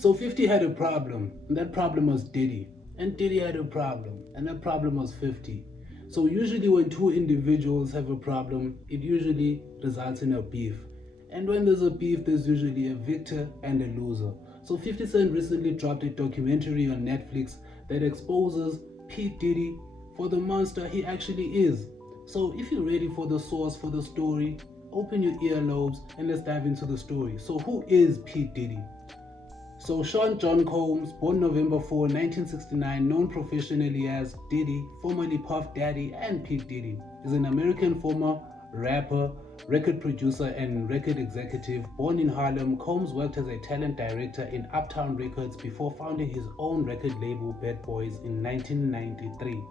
So 50 had a problem, and that problem was Diddy. And Diddy had a problem, and that problem was 50. So usually when two individuals have a problem, it usually results in a beef. And when there's a beef, there's usually a victor and a loser. So 50 Cent recently dropped a documentary on Netflix that exposes P. Diddy for the monster he actually is. So if you're ready for the source for the story, open your earlobes and let's dive into the story. So who is P. Diddy? So Sean John Combs, born November 4, 1969, known professionally as Diddy, formerly Puff Daddy and P. Diddy, is an American former rapper, record producer, and record executive. Born in Harlem, Combs worked as a talent director in Uptown Records before founding his own record label Bad Boys in 1993.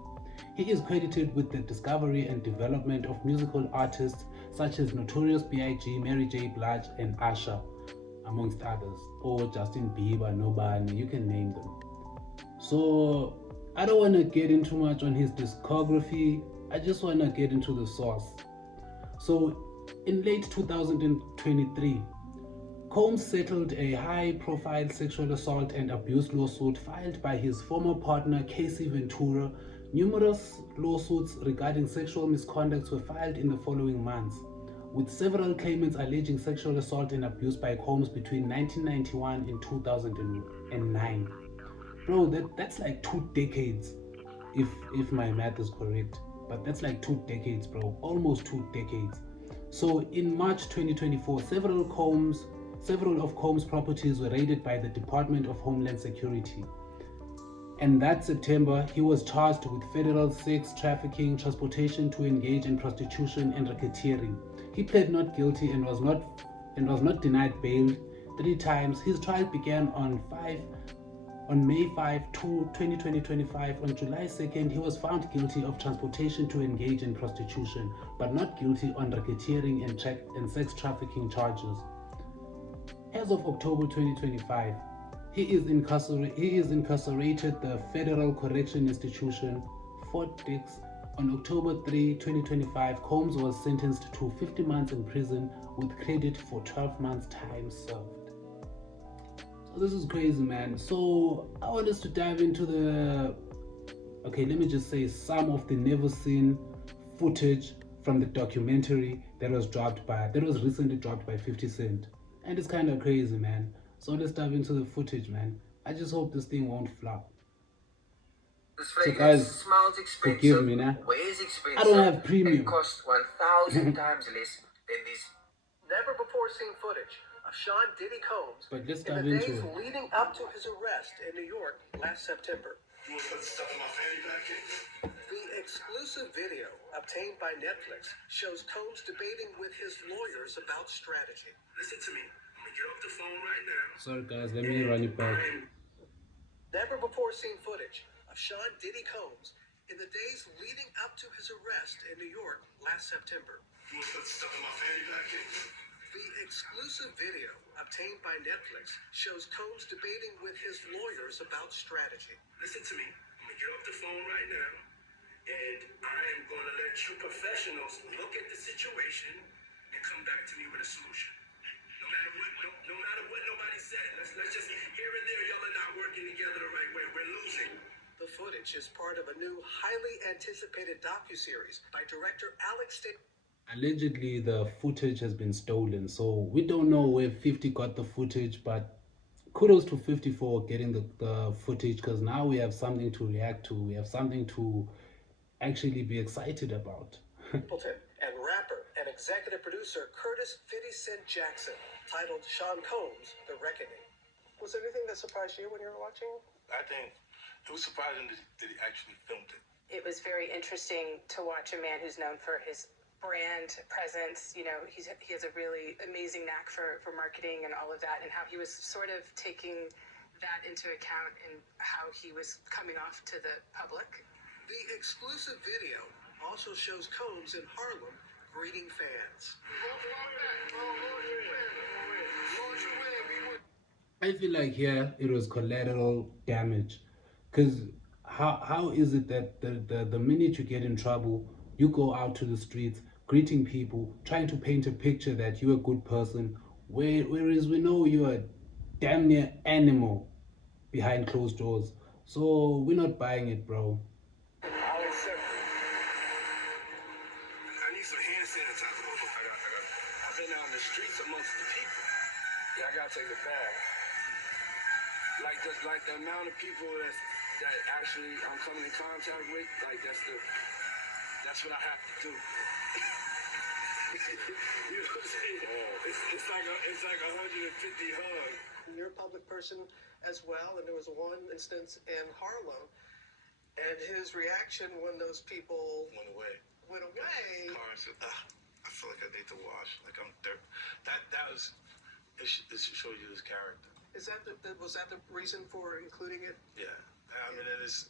He is credited with the discovery and development of musical artists such as Notorious B.I.G., Mary J. Blige, and Usher, amongst others, or Justin Bieber, nobody, you can name them. So I don't want to get into much on his discography. I just want to get into the source. So in late 2023, Combs settled a high-profile sexual assault and abuse lawsuit filed by his former partner Casey Ventura. Numerous lawsuits regarding sexual misconduct were filed in the following months, with several claimants alleging sexual assault and abuse by Combs between 1991 and 2009. Bro, that's like 2 decades, if my math is correct. But that's like 2 decades, bro. Almost 2 decades. So in March 2024, several of Combs' properties were raided by the Department of Homeland Security. And that September, he was charged with federal sex trafficking, transportation to engage in prostitution, and racketeering. He pled not guilty and was not denied bail 3 times. His trial began on May 5, 2025. On July 2nd, he was found guilty of transportation to engage in prostitution, but not guilty on racketeering and sex trafficking charges. As of October 2025, he is incarcerated at the Federal Correction Institution, Fort Dix. On October 3, 2025, Combs was sentenced to 50 months in prison with credit for 12 months time served. So this is crazy, man. So I want us to dive into let me just say some of the never seen footage from the documentary that was recently dropped by 50 Cent. And it's kind of crazy, man. So let's dive into the footage, man. I just hope this thing won't flop. So guys, forgive me now. I don't have premium. It costs 1,000 times less than this never before seen footage of Sean Diddy Combs But let's in dive the into days it. leading up to his arrest in New York last September. You want to put stuff in my fanny pack? The exclusive video obtained by Netflix shows Combs debating with his lawyers about strategy. Listen to me. I'm gonna get off the phone right now. Sorry guys, let me run it back. Never before seen footage of Sean Diddy Combs in the days leading up to his arrest in New York last September. You want to put stuff in my fanny pack? The exclusive video obtained by Netflix shows Combs debating with his lawyers about strategy. Listen to me. I'm gonna get off the phone right now, and I am gonna let you professionals look at the situation and come back to me with a solution. No matter what nobody said. Let's just here and there, y'all are not working together the right way. We're losing. The footage is part of a new, highly anticipated docuseries by director Alex Stick. Allegedly, the footage has been stolen, so we don't know where 50 got the footage, but kudos to 50 for getting the footage, because now we have something to react to. We have something to actually be excited about. Appleton and rapper and executive producer Curtis 50 Cent Jackson, titled Sean Combs, The Reckoning. Was there anything that surprised you when you were watching? I think it was surprising that he actually filmed it. It was very interesting to watch a man who's known for his brand presence. You know, he has a really amazing knack for marketing and all of that, and how he was sort of taking that into account and how he was coming off to the public. The exclusive video also shows Combs in Harlem greeting fans. I feel like here it was collateral damage, because how is it that the minute you get in trouble, you go out to the streets greeting people, trying to paint a picture that you're a good person, whereas we know you're damn near animal behind closed doors. So we're not buying it, bro. I'll accept it. I need some hand sanitizer. I've been out in the streets amongst the people. Yeah, I gotta take a bath. Like the amount of people that actually I'm coming in contact with, like that's what I have to do. You know what I'm saying? It's like 150 hugs. You're a public person as well, and there was one instance in Harlem, and his reaction when those people Went away. Car and said, I feel like I need to wash. Like I'm dirt. That was. It should show you his character. Was that the reason for including it? Yeah. I mean, it is.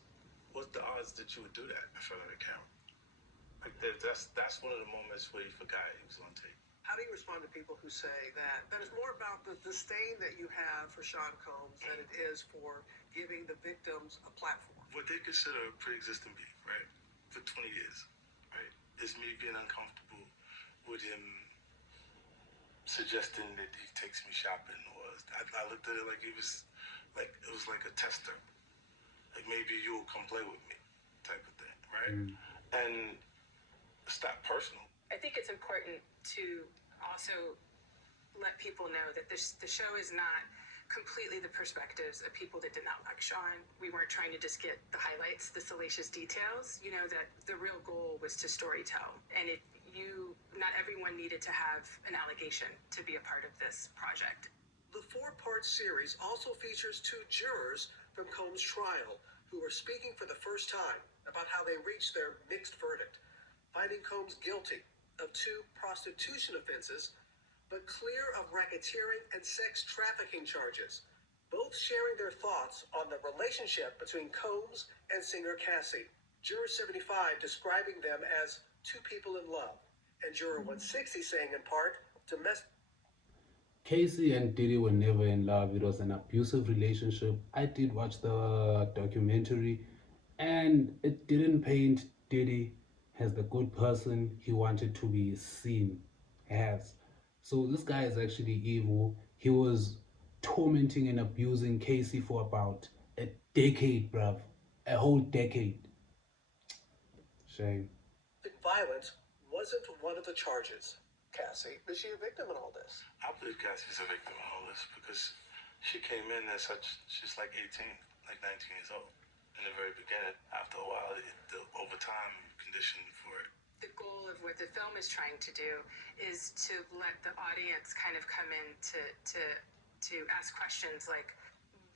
What's the odds that you would do that in front of the camera? Like that's one of the moments where you forgot he was on tape. How do you respond to people who say that it's more about the disdain that you have for Sean Combs than it is for giving the victims a platform? What they consider a pre-existing beef, right? For 20 years, right? Is me getting uncomfortable with him suggesting that he takes me shopping, or I looked at it like it was like a tester, like maybe you'll come play with me, type of thing, right? And it's not personal. I think it's important to also let people know that the show is not completely the perspectives of people that did not like Sean. We weren't trying to just get the highlights, the salacious details. You know, that the real goal was to storytell. And not everyone needed to have an allegation to be a part of this project. The 4-part series also features 2 jurors from Combs' trial who are speaking for the first time about how they reached their mixed verdict, finding Combs guilty of 2 prostitution offenses, but clear of racketeering and sex trafficking charges, both sharing their thoughts on the relationship between Combs and singer Cassie. Juror 75 describing them as 2 people in love, and Juror 160 saying in part, domestic. Casey and Diddy were never in love. It was an abusive relationship. I did watch the documentary, and it didn't paint Diddy as the good person he wanted to be seen as. So this guy is actually evil. He was tormenting and abusing Casey for about a decade, bruv. A whole decade. Shame. Violence wasn't one of the charges. Cassie, is she a victim in all this? I believe Cassie's a victim in all this because she came in she's like 18, like 19 years old in the very beginning. After a while, over time, conditioned for it. The goal of what the film is trying to do is to let the audience kind of come in to ask questions like,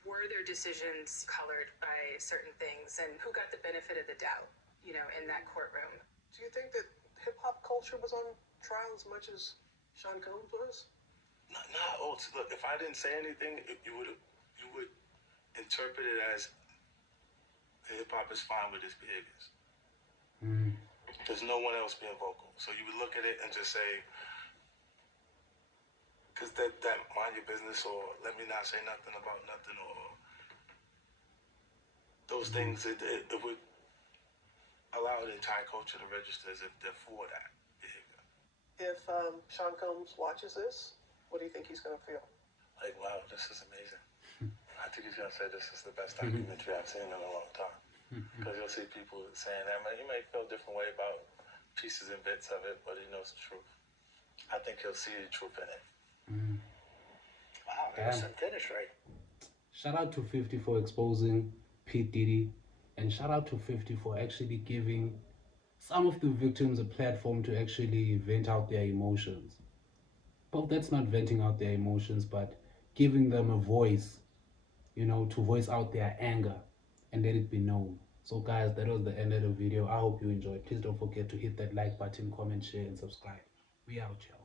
were their decisions colored by certain things, and who got the benefit of the doubt, in that courtroom? Do you think that hip-hop culture was on trial as much as Sean Combs was? Look, if I didn't say anything, you would interpret it as hip-hop is fine with his behaviors. There's no one else being vocal. So you would look at it and just say, because that mind your business, or let me not say nothing about nothing, or those things, it would allow the entire culture to register as if they're for that behavior. If Sean Combs watches this, what do you think he's going to feel? Like, wow, this is amazing. I think he's going to say this is the best documentary I've seen in a long time. Because you'll see people saying that, he may feel a different way about pieces and bits of it, but he knows the truth. I think he'll see the truth in it. Wow, there's some finish, right? Shout out to 50 for exposing P. Diddy, and shout out to 50 for actually giving some of the victims a platform to actually vent out their emotions. But that's not venting out their emotions, but giving them a voice, to voice out their anger and let it be known. So guys, that was the end of the video. I hope you enjoyed. Please don't forget to hit that like button, comment, share, and subscribe. We out, y'all.